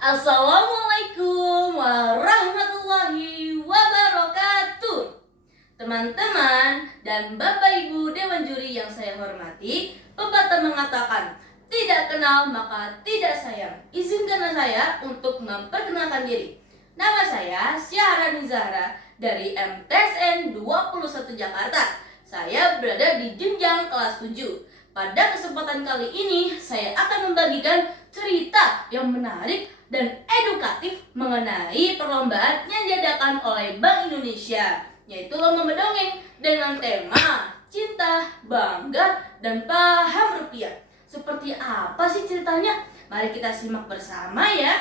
Assalamualaikum warahmatullahi wabarakatuh. Teman-teman dan Bapak Ibu Dewan Juri yang saya hormati, pepatah mengatakan, tidak kenal maka tidak sayang. Izinkan saya untuk memperkenalkan diri. Nama saya Syahrani Zahra dari MTSN 21 Jakarta. Saya berada di jenjang kelas 7. Pada kesempatan kali ini, saya akan membagikan cerita yang menarik dan edukatif mengenai perlombaan yang diadakan oleh Bank Indonesia, yaitu lomba mendongeng dengan tema cinta, bangga, dan paham rupiah. Seperti apa sih ceritanya? Mari kita simak bersama ya.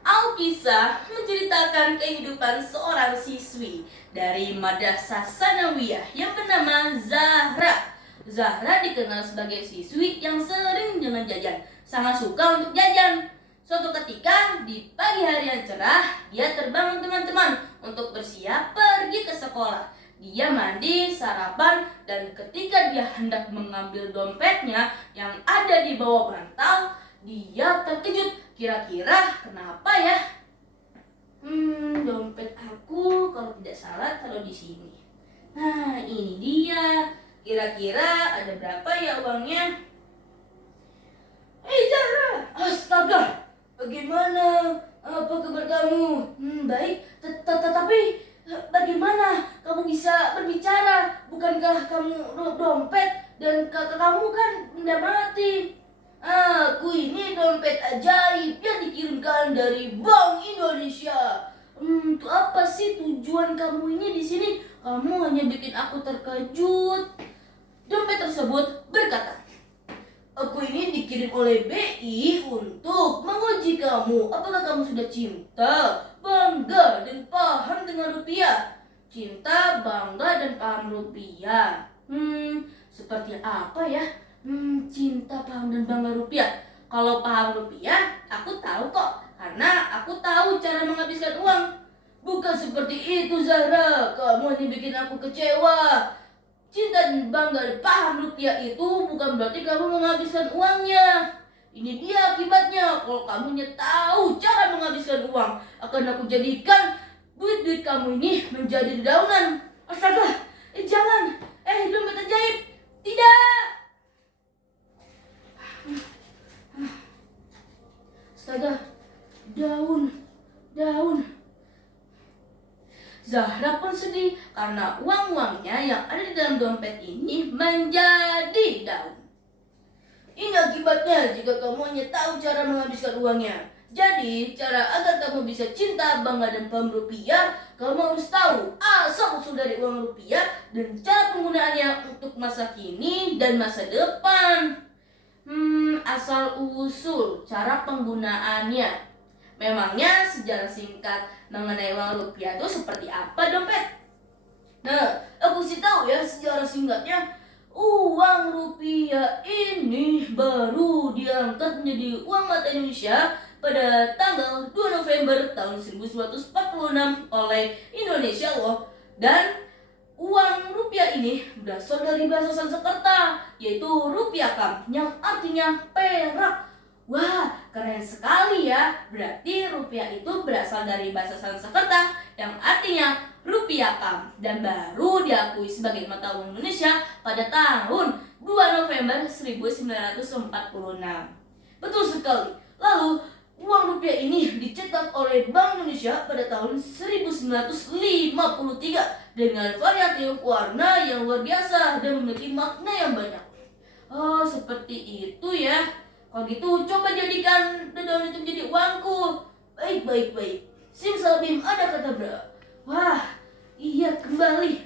Alkisah menceritakan kehidupan seorang siswi dari Madrasah Sanawiyah yang bernama Zahra. Zahra dikenal sebagai siswi yang sering dengan jajan, sangat suka untuk jajan. Suatu ketika di pagi hari yang cerah, dia terbangun teman-teman untuk bersiap pergi ke sekolah. Dia mandi, sarapan, dan ketika dia hendak mengambil dompetnya yang ada di bawah bantal, dia terkejut. Kira-kira kenapa ya? Dompet aku kalau tidak salah taruh di sini. Nah, ini dia. Kira-kira ada berapa ya uangnya? Zahra, astaga, bagaimana? Apa kabar kamu? Baik, tetapi bagaimana kamu bisa berbicara? Bukankah kamu dompet dan kakak kamu kan benda mati? Aku ini dompet ajaib yang dikirimkan dari Bank Indonesia. Untuk apa sih tujuan kamu ini di sini? Kamu hanya bikin aku terkejut. Dompet tersebut berkata, aku ini dikirim oleh BI untuk menguji kamu. Apakah kamu sudah cinta, bangga, dan paham dengan rupiah? Cinta, bangga, dan paham rupiah. Seperti apa ya? Cinta, paham, dan bangga rupiah. Kalau paham rupiah, aku tahu kok. Karena aku tahu cara menghabiskan uang. Bukan seperti itu, Zahra. Kamu hanya bikin aku kecewa. Cinta dan bangga dan paham rupiah itu bukan berarti kamu menghabiskan uangnya. Ini dia akibatnya. Kalau kamu tahu cara menghabiskan uang, akan aku jadikan duit-duit kamu ini menjadi dedaunan. Astaga, jangan. Dompet ajaib. Tidak. Astaga, daun. Zahra pun sedih karena uang-uangnya yang ada di dalam dompet ini menjadi daun. Ini akibatnya jika kamu hanya tahu cara menghabiskan uangnya. Jadi, cara agar kamu bisa cinta, bangga, dan paham rupiah, kamu harus tahu asal-usul dari uang rupiah dan cara penggunaannya untuk masa kini dan masa depan. Asal-usul cara penggunaannya. Memangnya sejarah singkat mengenai uang rupiah itu seperti apa, dompet? Nah, aku sih tahu ya sejarah singkatnya. Uang rupiah ini baru diangkat menjadi uang mata Indonesia pada tanggal 2 November tahun 1946 oleh Indonesia loh. Dan uang rupiah ini berasal dari bahasa Sanskerta, yaitu rupiah kam, yang artinya perak. Wah, keren sekali ya. Berarti rupiah itu berasal dari bahasa Sanskerta yang artinya rupiah kam dan baru diakui sebagai mata uang Indonesia pada tahun 2 November 1946. Betul sekali. Lalu, uang rupiah ini dicetak oleh Bank Indonesia pada tahun 1953 dengan variatif warna yang luar biasa dan memiliki makna yang banyak. Oh, seperti itu ya. Kalau gitu coba jadikan dedaunan itu menjadi uangku. Baik. Simsalabim, ada kata bra. Wah, iya kembali.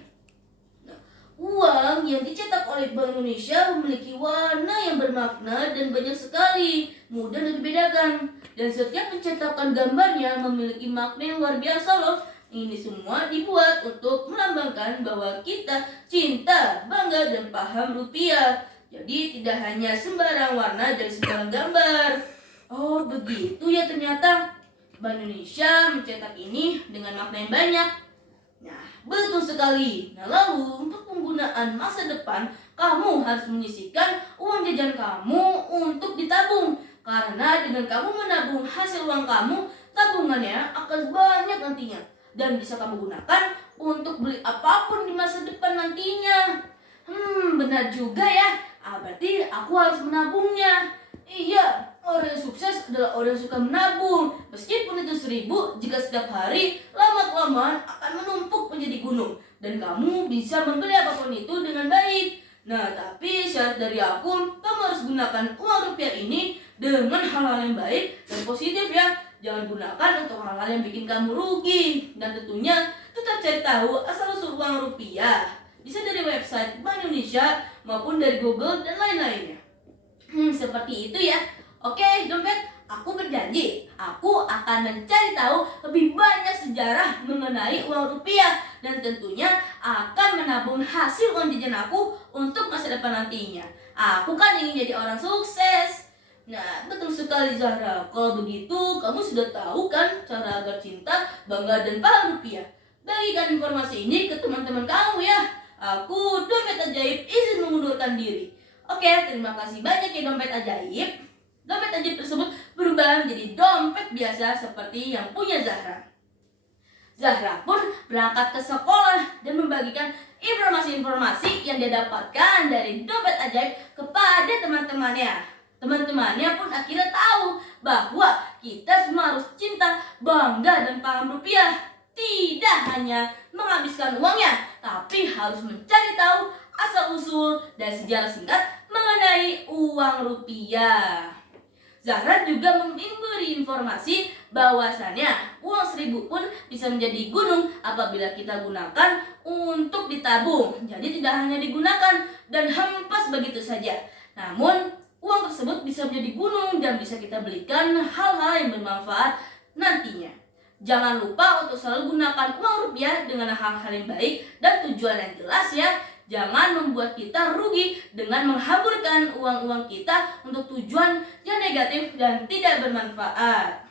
Nah, uang yang dicetak oleh Bank Indonesia memiliki warna yang bermakna dan banyak sekali, mudah untuk dibedakan. Dan setiap pencetakan gambarnya memiliki makna yang luar biasa loh. Ini semua dibuat untuk melambangkan bahwa kita cinta, bangga, dan paham rupiah. Jadi tidak hanya sembarang warna dan sembarang gambar. Oh begitu ya ternyata. Bank Indonesia mencetak ini dengan makna yang banyak. Nah betul sekali. Nah lalu untuk penggunaan masa depan, kamu harus menyisihkan uang jajan kamu untuk ditabung. Karena dengan kamu menabung hasil uang kamu, tabungannya akan banyak nantinya. Dan bisa kamu gunakan untuk beli apapun di masa depan nantinya. Benar juga ya. Berarti aku harus menabungnya. Iya, orang yang sukses adalah orang yang suka menabung. Meskipun itu 1.000, jika setiap hari, lama-kelamaan akan menumpuk menjadi gunung. Dan kamu bisa membeli apapun itu dengan baik. Nah, tapi syarat dari aku, kamu harus gunakan uang rupiah ini dengan hal-hal yang baik dan positif ya. Jangan gunakan untuk hal-hal yang bikin kamu rugi. Dan tentunya tetap cari tahu asal-usul uang rupiah. Bisa dari website Bank Indonesia maupun dari Google dan lain-lainnya. Seperti itu ya. Oke, dompet, aku berjanji aku akan mencari tahu lebih banyak sejarah mengenai uang rupiah dan tentunya akan menabung hasil uang jajan aku untuk masa depan nantinya. Aku kan ingin jadi orang sukses. Nah, betul sekali Zahra. Kalau begitu, kamu sudah tahu kan cara agar cinta, bangga, dan paham rupiah. Bagikan informasi ini ke teman-teman kamu ya. Aku, Dompet Ajaib, izin mengundurkan diri. Oke, terima kasih banyak ya Dompet Ajaib. Dompet ajaib tersebut berubah menjadi dompet biasa seperti yang punya Zahra. Zahra pun berangkat ke sekolah dan membagikan informasi-informasi yang dia dapatkan dari dompet ajaib kepada teman-temannya. Teman-temannya pun akhirnya tahu bahwa kita semua harus cinta, bangga, dan paham rupiah. Tidak hanya menghabiskan uangnya, tapi harus mencari tahu asal-usul dan sejarah singkat mengenai uang rupiah. Zahra juga memberi informasi bahwasannya uang 1.000 pun bisa menjadi gunung apabila kita gunakan untuk ditabung. Jadi tidak hanya digunakan dan hempas begitu saja. Namun uang tersebut bisa menjadi gunung dan bisa kita belikan hal-hal yang bermanfaat nantinya. Jangan lupa untuk selalu gunakan uang rupiah dengan hal-hal yang baik dan tujuan yang jelas ya. Jangan membuat kita rugi dengan menghamburkan uang-uang kita untuk tujuan yang negatif dan tidak bermanfaat.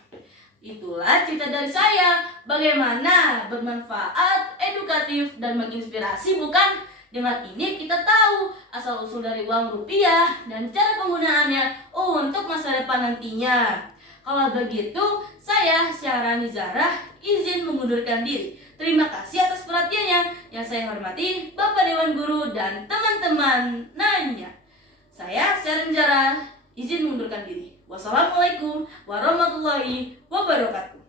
Itulah cerita dari saya. Bagaimana bermanfaat, edukatif, dan menginspirasi bukan? Dengan ini kita tahu asal-usul dari uang rupiah dan cara penggunaannya untuk masa depan nantinya. Kalau begitu, saya Syahrani Zahra izin mengundurkan diri. Terima kasih atas perhatiannya. Yang saya hormati Bapak Dewan Guru dan teman-teman lainnya. Saya Syahrani Zahra izin mengundurkan diri. Wassalamualaikum warahmatullahi wabarakatuh.